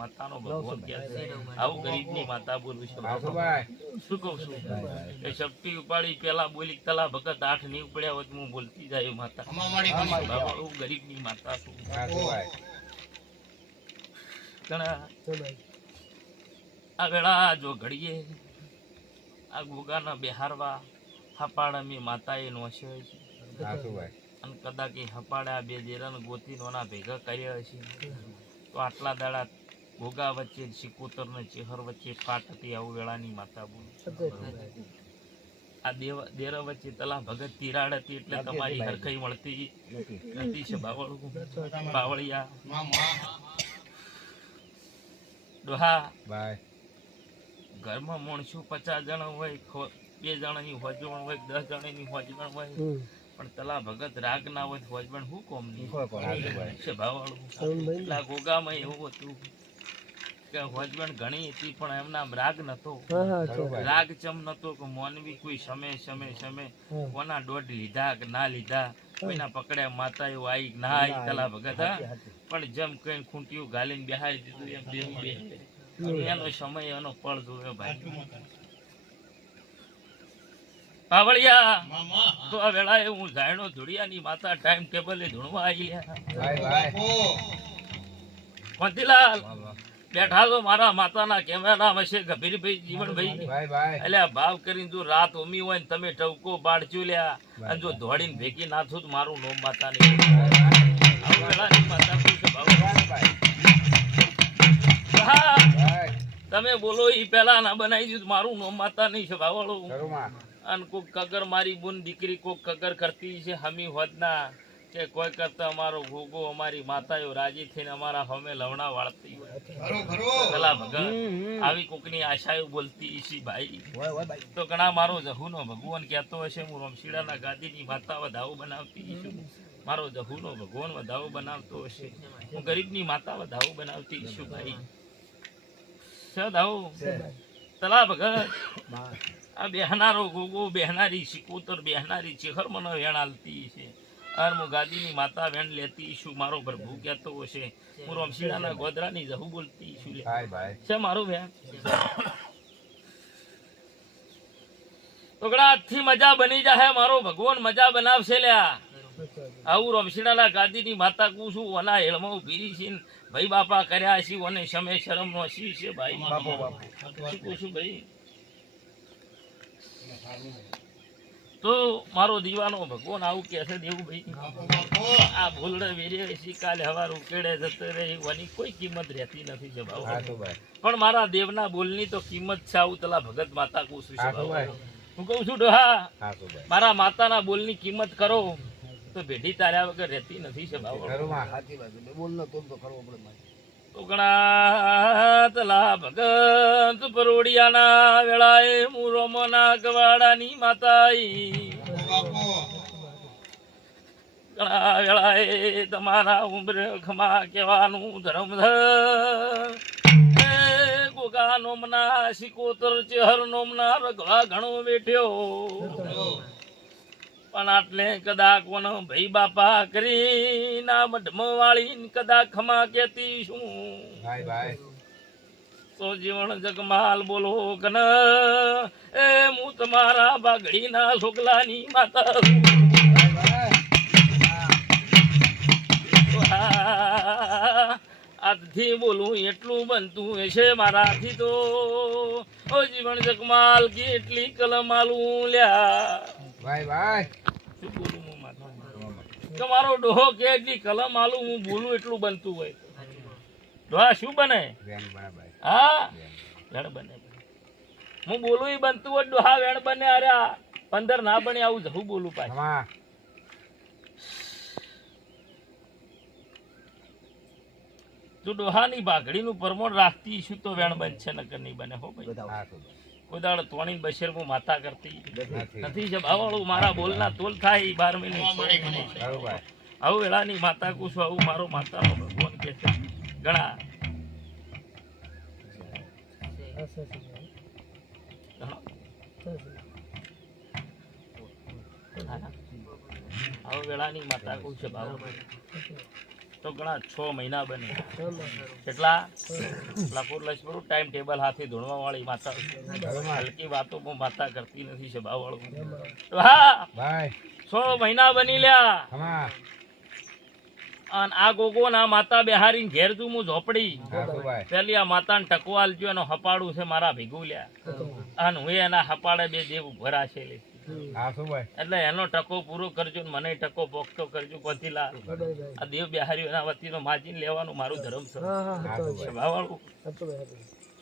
માતાનો ભગવાન કહે છે? આવું ગરીબની માતા બોલું છું. શું કહું છું? એ શક્તિ ઉપાડી પેલા બોલી તલા ભગત આઠ નહીં ઉપડ્યા હોત હું બોલતી જાય માતા. બાબા હું ગરીબની માતા છું. આ વેળા જો ઘડીએ આ ગોગાના બિહારવા હપાડા મે માતાએ નોશે છે. અને કદાચ એ હપાડા બે દેરન ગોતી નોના ભેગા કર્યા છે તો આટલા દાડા ગોગા વચ્ચે સિકોતર ને ચેહર વચ્ચે ફાટ હતી આવું વેળાની માતા બોલું આ દેવ દેરા વચ્ચે તલા ભગત તિરાડ હતી એટલે તમારી હરખઈ મળતી નથી. છે બાવળું. બાવળિયા. ડોહા. બાય. ઘરમાં માણસો પચાસ જણા હોય બે જણાની હોજવણ હોય દસ જણાની હોજવણ હોય. પણ તલા ભગત રાગ ના હોય હોજવણ શું કોમ નહીં છે એટલા ગોગામાં એવું હતું. કે હોજવણ ઘણી હતી પણ એમના રાગ નતો રાગ ચમ નતો કે મોનવી કોઈ સમય સમય સમય કોના દોઢ લીધા કે ના લીધા કોઈના પકડ્યા માતા એવું આવી ના આવી કલા ભગત હા? પણ જેમ કઈ ખૂંટીયું ગાલીને બેહારી દીધું એમ બે એનો સમય એનો પળ જોયો ભાઈ. પાવળિયા તો આ વેળાએ હું જાણો ધોળિયાની માતા ટાઈમ ટેબલે ધૂણવા આવી મોતીલાલ બેઠા તો મારા માતાના કેમેરા હશે ગભીરભાઈ જીવનભાઈ. એટલે ભાવ કરીને જો રાત ઉમી હોય ને તમે ટવકો બાળચ્યું લ્યા. અને જો ધોળીને ભેગી નાથું તો મારું નોમ માતા. નહીં આવું વેળાની માતા પૂછે ભાવ. વાસુભાઈ હા, બાય તમે બોલો એ પેલા ના બનાવી દીધું મારું નોમ માતા નહીં છે ભાવાળું. અને કોક કગર મારી બુન દીકરી કોક કગર કરતી છે હમી હોદના કે કોઈ કરતા અમારો ગોગો અમારી માતાઓ રાજી થઈને અમારા હમે લવણા વાળતી હોય. ભલા ભગત આવી કોકની આશાઓ બોલતી ઈશી ભાઈ. તો ઘણા મારો જહુનો ભગવાન કહેતો હશે હું રમશીડાના ગાદીની માતા વધાવો બનાવતી છું મારો જહુનો ભગવાન વધાવો બનાવતો હશે. હું ગરીબની માતા વધાવો બનાવતી ઈશું ભાઈ. સદાવો તલા ભગત આ બેહનારો ગોગો બેહનારી શિકોતર બેહનારી ચેહર મને વેણાલતી છે. અર હું ગાદીની માતા વેણ લેતી ઈશુ મારો પ્રભુ કહેતો હશે. હું રમશીડાના ગોદરાની જહુ બોલતી ઈશુ લે. છે મારો વેણ? તોગડા આજથી મજા બની જાહે. મારો ભગવાન મજા બનાવશે લ્યા આવું રમશીડાના ગાદીની માતા કું છું. ઓના હેળમાં ઊભી છે ભાઈ બાપા કર્યા છે. ઓને સમય શરમ નો શી છે ભાઈ. બાપો બાપો. શું કહું છું ભાઈ? તો મારો દીવાનો ભગવાન આવું કે છે દેવું ભાઈ આ ભૂલડે વેરે સી કાલે હવાર ઉકેડે જતો રહે એવાની કોઈ કિંમત રહેતી નથી ભાવ પણ મારા દેવના બોલની તો કિંમત છે આવું તલા ભગત માતા કું છું ભાવ. હું કહું છું ડોહા મારા માતાના બોલની કિંમત કરો તો ભેટી તાર્યા વગર રહેતી નથી છે. ભાવ ન તો ઘણા તલા ભગત પરોડિયાના વેળાએ હું રોમના ગવાડાની માતાઈ. ઘણા વેળાએ તમારા ઉંમર ખમા કહેવાનું ધર્મ ગોગા નોમના સિકોતર ચેહર નોમના રઘવા ઘણો બેઠ્યો પણ આટલે કદાચ કોનો ભાઈ બાપા કરી ના મઢમો વાળી કદાચ ખમા કેતી શું તો જીવન જગમાલ બોલો કન એ હું તમારા બાગડીના છોકલાની માતા છું. તો આજથી બોલું એટલું બનતું હશે મારાથી તો. ઓ જીવન જગમાલ કેટલી કલમ આલું લ્યા. ભાઈ બાય શું બોલું હું માથા તમારો ડોહો કે એટલી કલમ આલું હું બોલું એટલું બનતું હોય. ડોહા શું બને? હા? વેણ. બને. હું બોલું એ બનતું હોય ડોહા વેણ બને અરે આ પંદર ના બને આવું જવું બોલું પાછું. ડોહા તું ડોહાની બાઘડીનું પરમોણ રાખતી શું તો વેણ બનશે નકર નહીં બને હો ભાઈ. કોઈ દાડો તોણી બશેર હું માતા કરતી નથી જ જે ભાવાળું મારા બોલના તોલ થાય ઈ બાર મહિને. આવું વેળાની માતા કું છું આવું મારો માતાનો ભગવાન કે છે. ઘણા આવું આવો વેળાની માતા કું છે ભાવ તો ઘણા છ મહિના બને. કેટલા? લાખોર લક્ષ્મણ ટાઈમ ટેબલ હાથે ધોણવા વાળી માતા હલકી વાતોમાં માતા કરતી નથી સ્વભાવ વાળું હા! છ મહિના બની લ્યા. અને આ ગોગો ના માતા બિહારી ઘેર તું હું ઝોપડી પેલી આ માતાને ટકવાલ જો એનો હપાડું છે મારા ભેગું લ્યા. અને હું એના હપાડે બે દેવ ભરા છે. લે. એટલે એનો ટકો પૂરો કરજો ને મને ટકો પોખતો કરજો કોથીલાલ આ દેવ બિહારીઓના વતીનો માજીને લેવાનું મારું ધર્મ છે. સભાવાળું.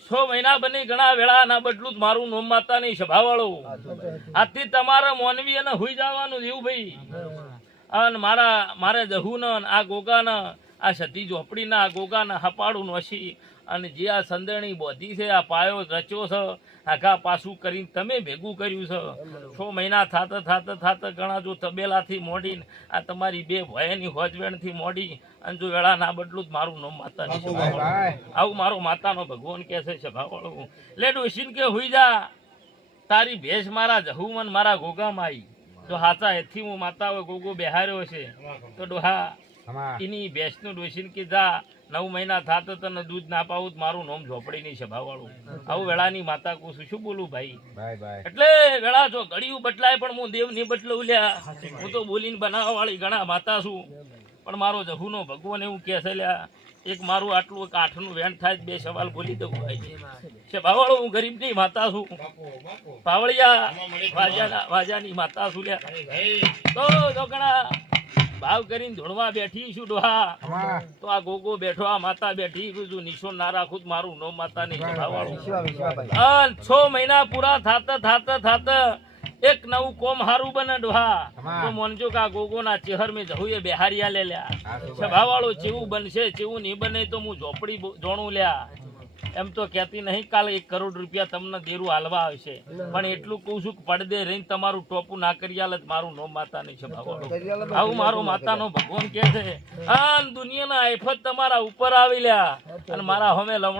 છ મહિના બની ઘણા વેળા ના બદલું જ મારું નોમ માતા નહીં સભાવાળું આથી તમારે મોનવી અને હુઈ જવાનું એવું ભાઈ. અને મારા મારે જહુન આ ગોગાન આ સતી ઝોપડીના આ ગોગાના હપાડું નોશી અને જે આ સંદેણી બોધી છે આ પાયો રચ્યો છે આખા પાછું કરીને તમે ભેગું કર્યું છે. છ મહિના થાત થાત થાત ઘણા જો તબેલાથી મોડીને આ તમારી બે ભયની હોજવેણથી મોડી અને જો વેળા ના બદલું જ મારું નામ માતા આવું મારો માતાનો ભગવાન કે છે સભાવાળું. લે ડોશીન કે હોઈ જા. તારી ભેંસ મારા જહુમન મારા ગોગામાં આવી જો હાચા એથી હું માતા હોય ગોગો બેહાર્યો છે. તો ડોહા એની ભેંસનું ડોસીને કે જા નવ મહિના થાત તને દૂધ ના પાવું મારું નામ ઝોપડી નહીં સભાવાળું આવું વેળાની માતા કહું છું. શું બોલું ભાઈ? એટલે વેળા જો ઘડિયું બદલાય પણ હું દેવ નહીં બદલું લ્યા. હું તો બોલીને બનાવવા વાળી ઘણા માતા છું. પણ મારો જહુનો ભગવાન એવું કહે છે લ્યા એક મારું આટલું એક આઠનું વેણ થાય બે સવાલ બોલી દઉં ભાઈ. છે ભાવાળો હું ગરીબ ગરીબની માતા છું. ભાવળિયા વાજાના વાજાની માતા છું લ્યા. તો જો ઘણા ભાવ કરીને ધોળવા બેઠી છું ડોહા. તો આ ગોગો બેઠો આ માતા બેઠી છું નિશો ના રાખું મારું નો માતા નહીં છ મહિના પૂરા થાતા થાતા થાતા એક નવું કોમ હારું બને ડોહા. તો મોનજો કા ગોગો ના ચહેર મેં જહુએ બેહારિયા લે લ્યા. સભાવાળો ચેવું બનશે ચેવું નહીં બને તો હું ઝોપડી જોણું લ્યા. એમ તો કહેતી નહીં કાલે એક કરોડ રૂપિયા તમને દેરું હાલવા આવશે. પણ એટલું કહું છું કે પડદે રહીને તમારું ટોપું ના કરી આલે મારું નો માતા નહીં છે ભગવાન આવું મારો માતાનો ભગવાન કે છે. આ દુનિયાના આફત તમારા ઉપર આવી લ્યા. અને મારા હમે લવણ